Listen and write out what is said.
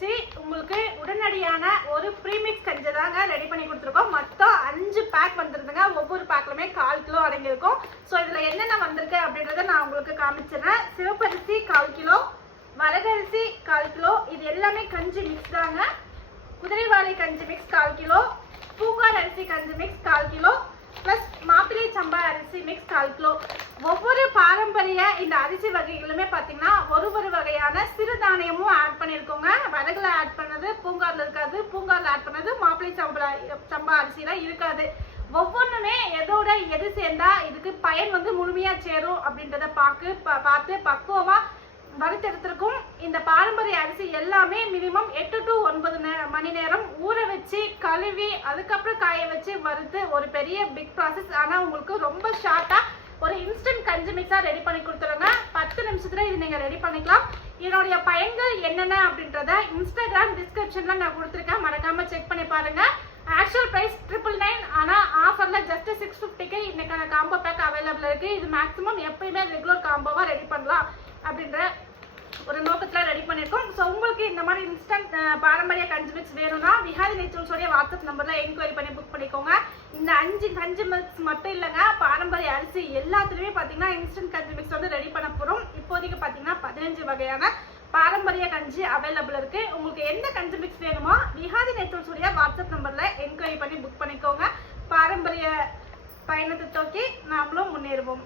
வச்சு உங்களுக்கு உடனடியான ஒரு ப்ரீமிக்ஸ் கஞ்சி தாங்க ரெடி பண்ணி கொடுத்துருக்கோம். மொத்தம் 5 பேக் வந்துருதுங்க. ஒவ்வொரு பேக்லுமே 1/4 கிலோ அடங்கியிருக்கும். ஸோ இதில் என்னென்ன வந்திருக்கு அப்படின்றத நான் உங்களுக்கு காமிச்சிடுறேன். சிவப்பரிசி 1/4 கிலோ, வரகரிசி 1/4 கிலோ, இது எல்லாமே கஞ்சி மிக்ஸ் தாங்க. குதிரைவாலி கஞ்சி மிக்ஸ் 1/4 கிலோ, பூங்கார் அரிசி கஞ்சி மிக்ஸ் 1/4 கிலோ, ப்ளஸ் மாப்பிள்ளை சம்பா அரிசி மிக்ஸ் 1/4 கிலோ. ஒவ்வொரு பாரம்பரிய இந்த அரிசி வகைகளுமே பார்த்தீங்கன்னா ஒரு வகையான சிறுதானியமும் ஆட் பண்ணியிருக்கோங்க. வரகுல ஆட் பண்ணது பூங்காரில் இருக்காது, பூங்காரில் ஆட் பண்ணது மாப்பிள்ளை சம்பா அரிசிலாம் இருக்காது. ஒவ்வொன்றுமே எதோட எது சேர்ந்தா இதுக்கு பயன் முழுமையாக சேரும் அப்படின்றத பார்த்து பக்குவமாக வறுத்தெடுத்திருக்கும். இந்த பாரம்பரிய அரிசி எல்லாமே மினிமம் 8 to 9 மணி நேரம் ஊற வச்சு கழுவி அதுக்கப்புறம் காய வச்சு வறுத்து ஒரு பெரிய பிக் ப்ராசஸ். ஆனால் உங்களுக்கு ரொம்ப ஷார்ட்டாக ஒரு இன்ஸ்டன்ட் கஞ்சி மிக்ஸாக ரெடி பண்ணி கொடுத்துருங்க. 10 நிமிஷத்துல இது நீங்கள் ரெடி பண்ணிக்கலாம். இதனுடைய பயன்கள் என்னென்ன அப்படின்றத இன்ஸ்டாகிராம் டிஸ்கிரிப்ஷனில் நான் கொடுத்துருக்கேன், மறக்காமல் செக் பண்ணி பாருங்கள். ஆக்சுவல் ப்ரைஸ் 999, ஆனால் ஆஃபரில் ஜஸ்ட் 650க்கு இன்னைக்கான காம்போ பேக் அவைலபிள் இருக்குது. இது மேக்ஸிமம் எப்பயுமே ரெகுலர் காம்போவாக ரெடி பண்ணலாம் அப்படின்ற ஒரு நோக்கத்தில் ரெடி பண்ணியிருக்கோம். ஸோ உங்களுக்கு இந்த மாதிரி இன்ஸ்டன்ட் பாரம்பரிய கஞ்சி மிக்ஸ் வேணும்னா விஹாரி நேச்சுரல்ஸோடைய வாட்ஸ்அப் நம்பரில் என்கொயரி பண்ணி புக் பண்ணிக்கோங்க. இந்த 5 கஞ்சி மிக்ஸ் மட்டும் இல்லைங்க, பாரம்பரிய அரிசி எல்லாத்துலேயுமே பார்த்தீங்கன்னா இன்ஸ்டன்ட் கஞ்சி மிக்ஸ் ரெடி பண்ண போகிறோம். இப்போதைக்கு பார்த்தீங்கன்னா 15 வகையான பாரம்பரிய கஞ்சி அவைலபிள் இருக்குது. உங்களுக்கு எந்த கஞ்சி மிக்ஸ் வேணுமோ விஹாரி நேச்சுரல்ஸோடைய வாட்ஸ்அப் நம்பரில் என்கொயரி பண்ணி புக் பண்ணிக்கோங்க. பாரம்பரிய பயணத்தை தூக்கி நாமளும் முன்னேறுவோம்.